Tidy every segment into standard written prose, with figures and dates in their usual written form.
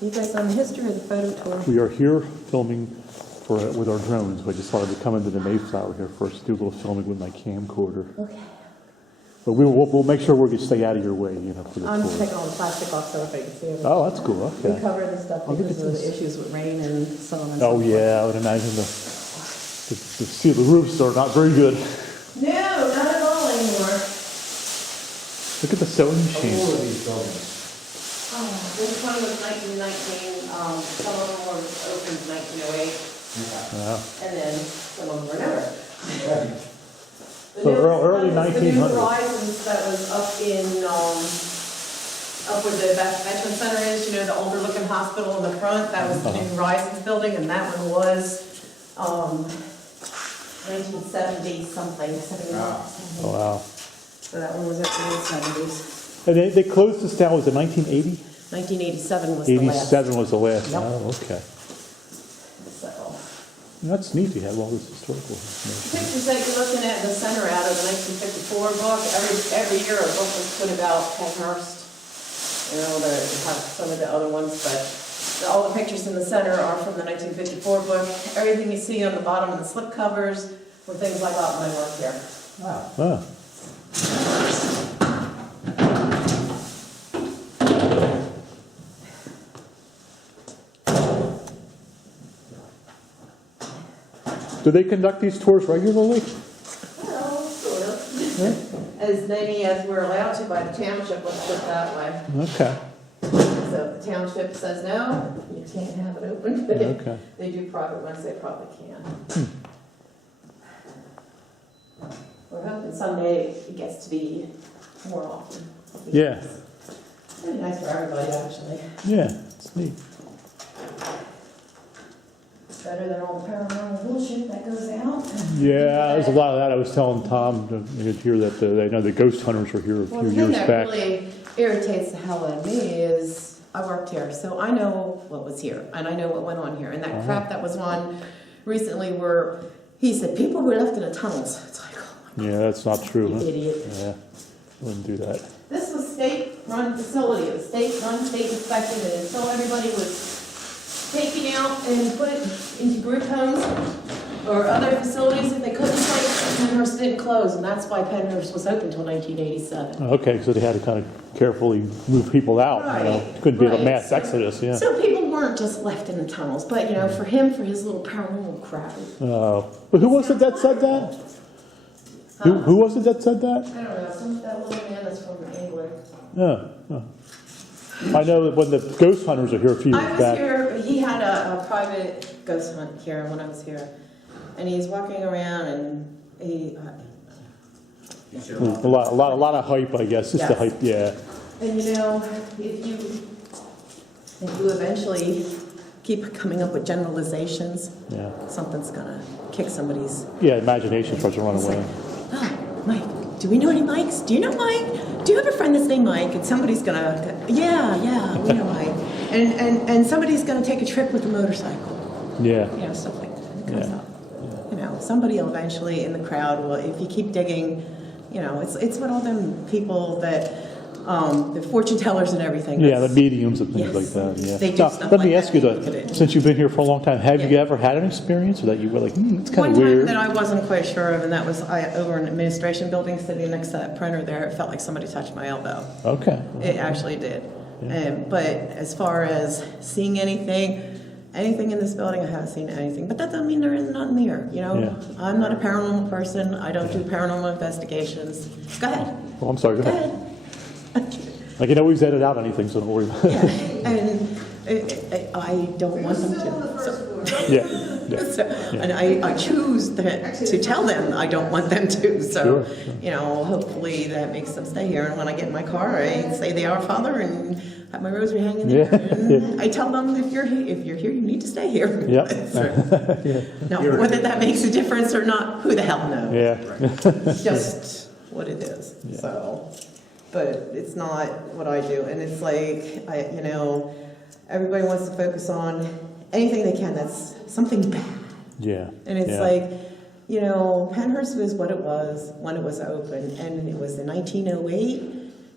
You guys on the history of the photo tour? We are here filming with our drones. I just wanted to come into the Mayflower here first, do a little filming with my camcorder. Okay. But we'll make sure we're going to stay out of your way, you know, for the I'm tour. just taking all the plastic off so everybody can see everything. Oh, that's cool. We Okay. cover this stuff I'll get because of this. the issues with rain and so on and Oh so forth. yeah, I would imagine the roofs are not very good. No, not at all anymore. Look at the sewing machine. Oh, this one was 1919. Some of them were opened in 1908. Wow. And then some of them were never. So early The 1900s. New Horizons that was up where the Veteran Center is, you know, the older looking hospital in the front, that was the New Horizons building, and that one was 1970 something, 71. Oh wow. So that one was up in the 70s. And they closed this down, was it 1980? 1987 was the last. 87 was the last. Yep. Oh, okay. So. That's neat to have all this historical information. Pictures that you're looking at in the center out of the 1954 book, every year a book was put about Pennhurst. You know, they have some of the other ones, but all the pictures in the center are from the 1954 book. Everything you see on the bottom of the slip covers were things I got when I worked here. Wow. Ah. Do they conduct these tours regularly? Well, sort of. As many as we're allowed to by the township, let's put it that way. Okay. So if the township says no, you can't have it open. But if Okay. they do private ones, they probably can. We're hoping someday it gets to be more often. Yeah. It's really nice for everybody, actually. Yeah, it's neat. Better than all the paranormal bullshit that goes out. Yeah, there's a lot of that. I was telling Tom to hear that I know the ghost hunters were here a Well, few the thing years that back. really irritates the hell out of me is I worked here, so I know what was here, and I know what went on here. And that crap that was on recently where he said people were left in the tunnels. It's like, oh my God, Yeah, that's not true. you Huh? idiot. Yeah, wouldn't do that. This was state-run facility. It was state-run, state-inspected, and until everybody was taken out and put into group homes or other facilities that they couldn't take, Pennhurst didn't close, and that's why Pennhurst was open until 1987. Okay, so they had to kind of carefully move people out. You know, Right, couldn't be a right. mass exodus. Yeah. So people weren't just left in the tunnels, but you know, for him, for his little paranormal crowd. But who was it that said that? Who was it that said that? I don't know, that little man is from England. I know that when the ghost hunters were here a few years I was back. here, he had a private ghost hunt here when I was here. And he's walking around and he, A lot of hype, I guess. Just the Yes. hype, yeah. and you know, if you eventually keep coming up with generalizations, Yeah. something's gonna kick somebody's. Yeah, imagination starts to run It's away. like, oh, Mike, do we know any Mikes? Do you know Mike? Do you have a friend that's named Mike? And somebody's gonna, yeah, we know Mike. And somebody's gonna take a trip with a motorcycle. Yeah. You know, stuff like that. It comes Yeah. up. You know, somebody will eventually in the crowd will, if you keep digging, you know, it's what all them people that, the fortune tellers and everything. Yeah, the that's- mediums and things Yes. like that, yeah. They do Now, stuff let me like ask that you and look at it. since you've been here for a long time, have you Yeah. ever had an experience that you were like, it's kind One of time weird? that I wasn't quite sure of, and that was over in an administration building sitting next to that printer there, it felt like somebody touched my elbow. Okay. It actually did. But as far as seeing anything in this building, I haven't seen anything. But that doesn't mean there is nothing here, you know? Yeah. I'm not a paranormal person. I don't do paranormal investigations. Go ahead. Well, I'm sorry, go Go ahead. ahead. I can always edit out anything, so don't worry about it. Yeah. And I don't want them to. Yeah, yeah. So, and I choose to tell them I don't want them to. So, Sure. you know, hopefully that makes them stay here. And when I get in my car, I say the Our Father and have my rosary hanging there. Yeah. And I tell them if you're here, you need to stay here. Yep. So, now, whether that makes a difference or not, who the hell knows? Yeah. It's just what it is. Yeah. So, but it's not what I do. And it's like, you know, everybody wants to focus on anything they can that's something bad. Yeah. And it's yeah. like, you know, Pennhurst was what it was when it was open. And it was in 1908.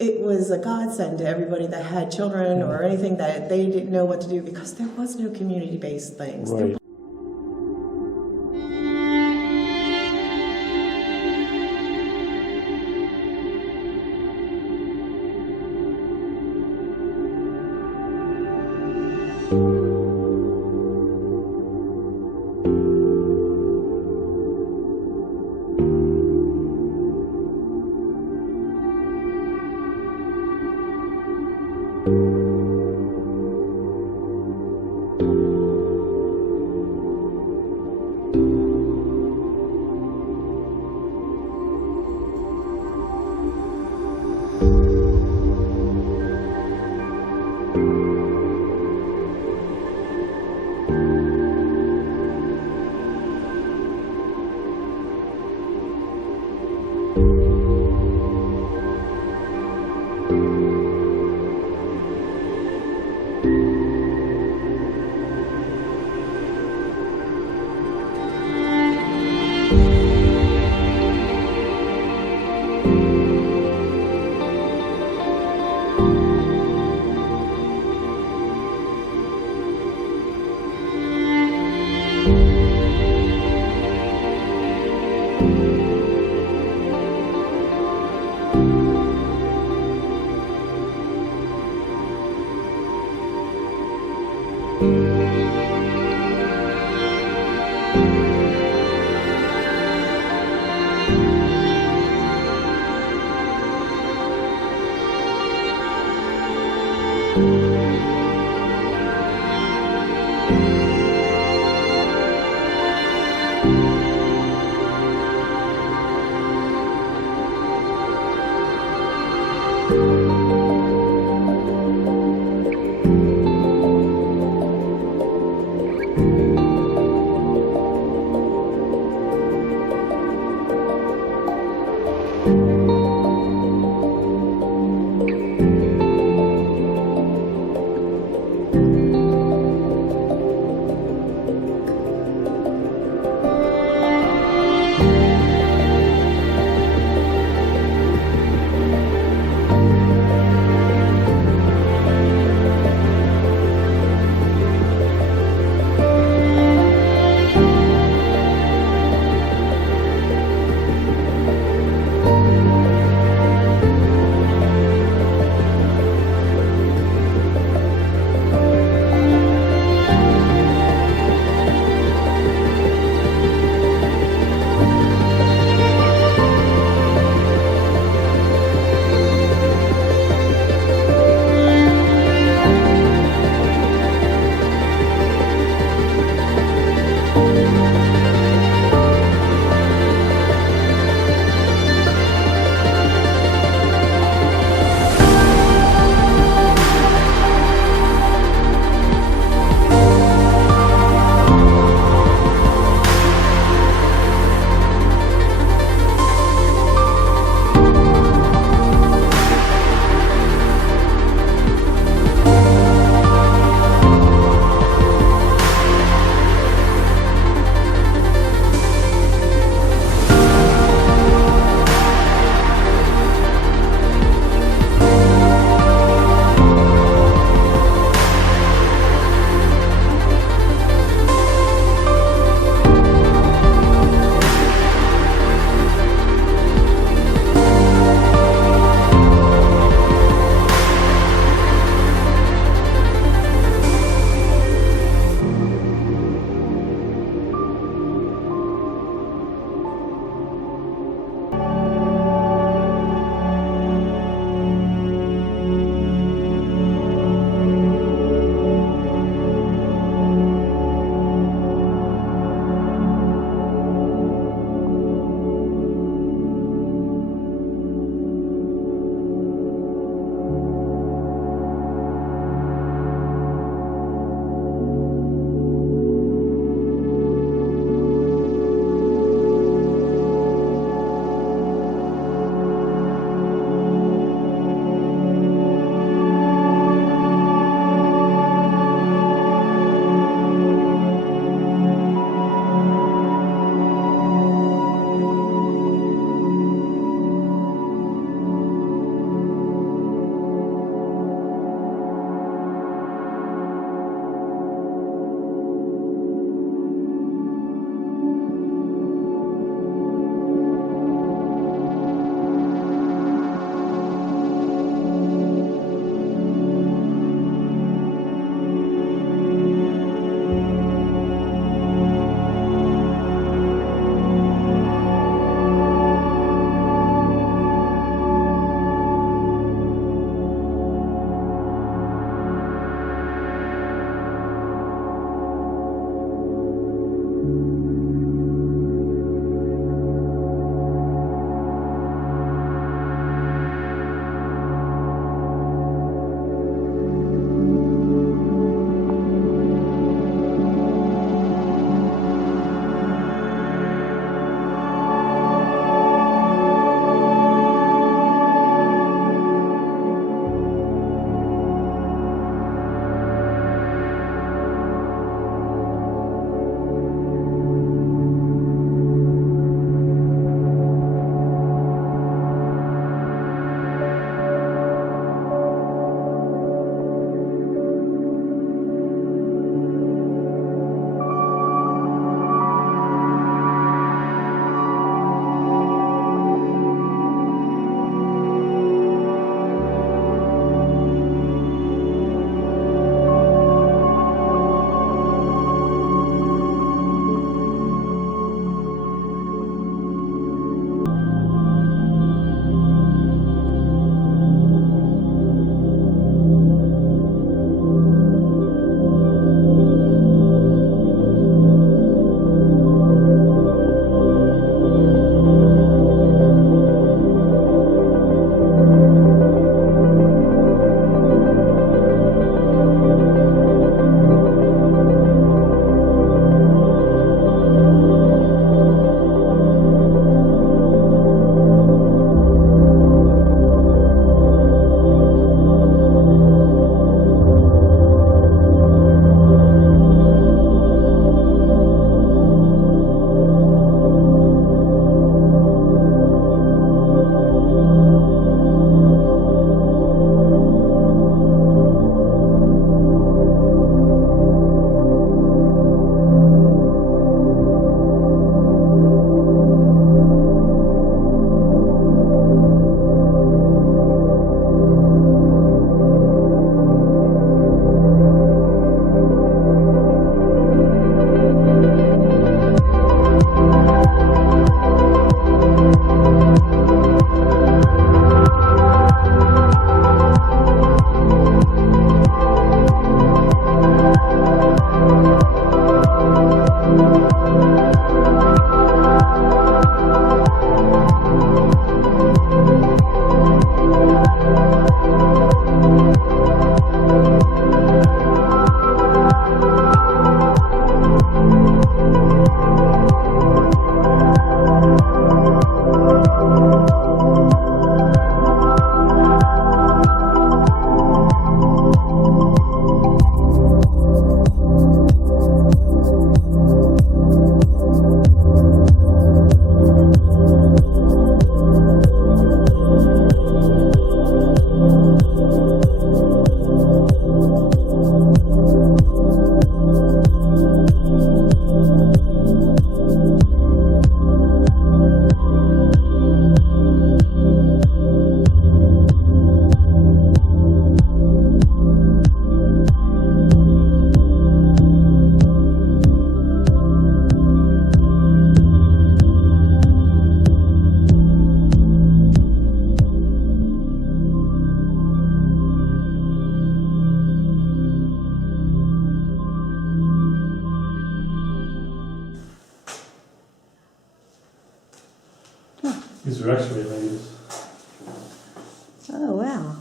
it was a godsend to everybody that had children or anything that they didn't know what to do because there was no community-based things. Right. These are X-ray ladies. Oh, wow.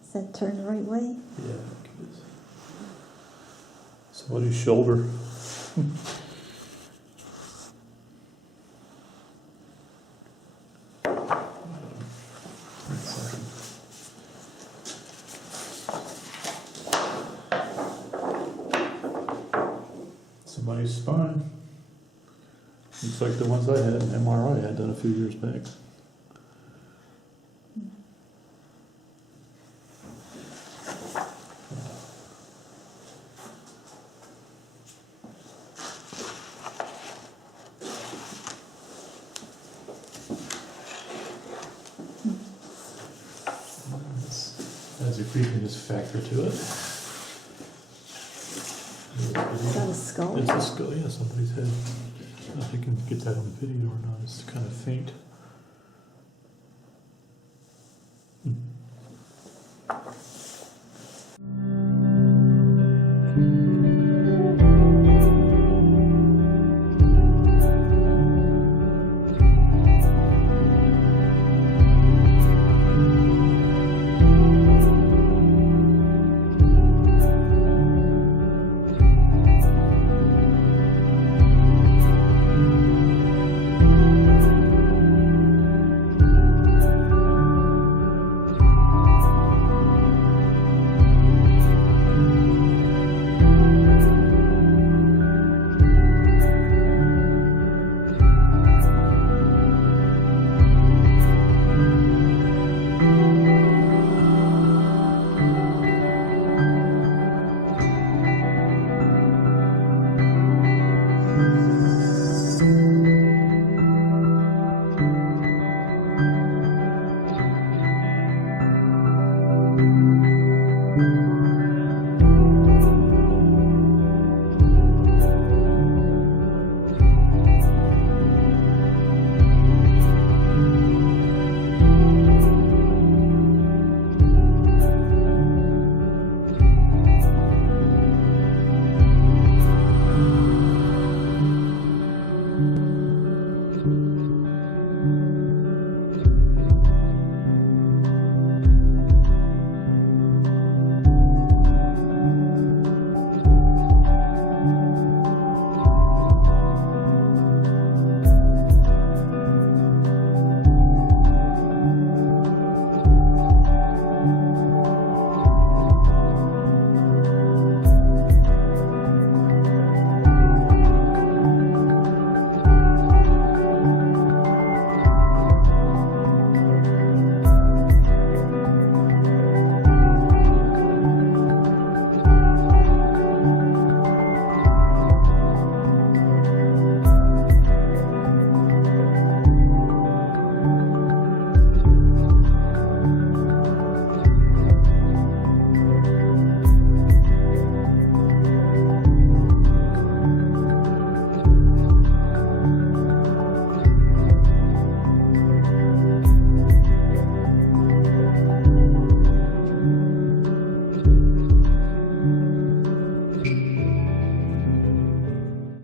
Is that turned the right way? Yeah, I think it is. Somebody's shoulder. Somebody's spine. Looks like the ones I had, an MRI I had done a few years back. Has a creepiness factor to it. Is that a skull? It's a skull, yeah, somebody's head. I don't know if you can get that on video or not. It's kind of faint. Hmm.